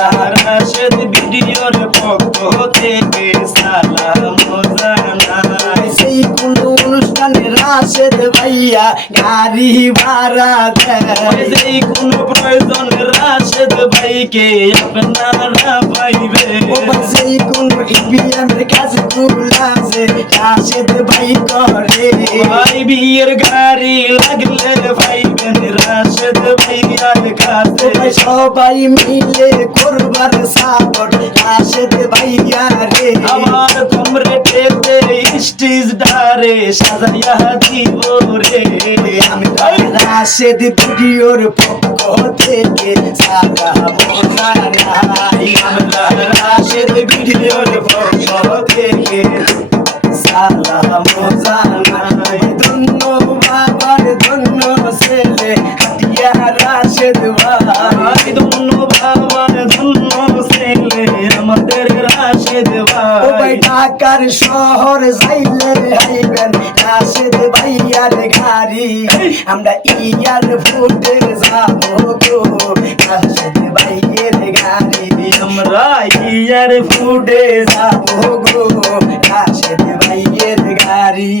রাশেদ ভিডিওর পক্ষ থেকে সালাম জানাই। সেই কোন অনুষ্ঠানে রাশেদ ভাইয়া গাড়ি ভাড়া দেয়, যেই কোনো প্রয়োজন রাশেদ ভাইকে আপনারা পাইবে। সেই কোন ইভিএমের কাজ খুলাছে রাশেদ ভাই করে। ভাই বিয়ের গাড়ি লাগলে পাইবেন রাশেদ ভাইয়ার কাছে। সবাই মিলে করবার সাপোর্ট রাশেদ ভাইয়া রে। আমার তোমরে টেতে স্টেজ ডারে সাজাইয়া দিব রে। আমি রাশেদ ভিডিওর পক্ষ থেকে সালাম জানাই। আমরা রাশেদ ভিডিওর পক্ষ থেকে সালাম জানাই। ধন্য বাবার ধন্য ছেলে হাতিয়া রাশেদ ভাই। ধন্য বাবার ধন্য ছেলে আমাদের রাশেদ ভাই। ঢাকার শহর যাইলে আইবেন রাশেদ ভাইয়ার গাড়ি। আমরা ইয়ার ফুটে যাবো গো রাশেদ ভাইয়ের গাড়ি। আমরা ইয়ার ফুটে যাবো গো রাশেদ ভাইয়ের গাড়ি।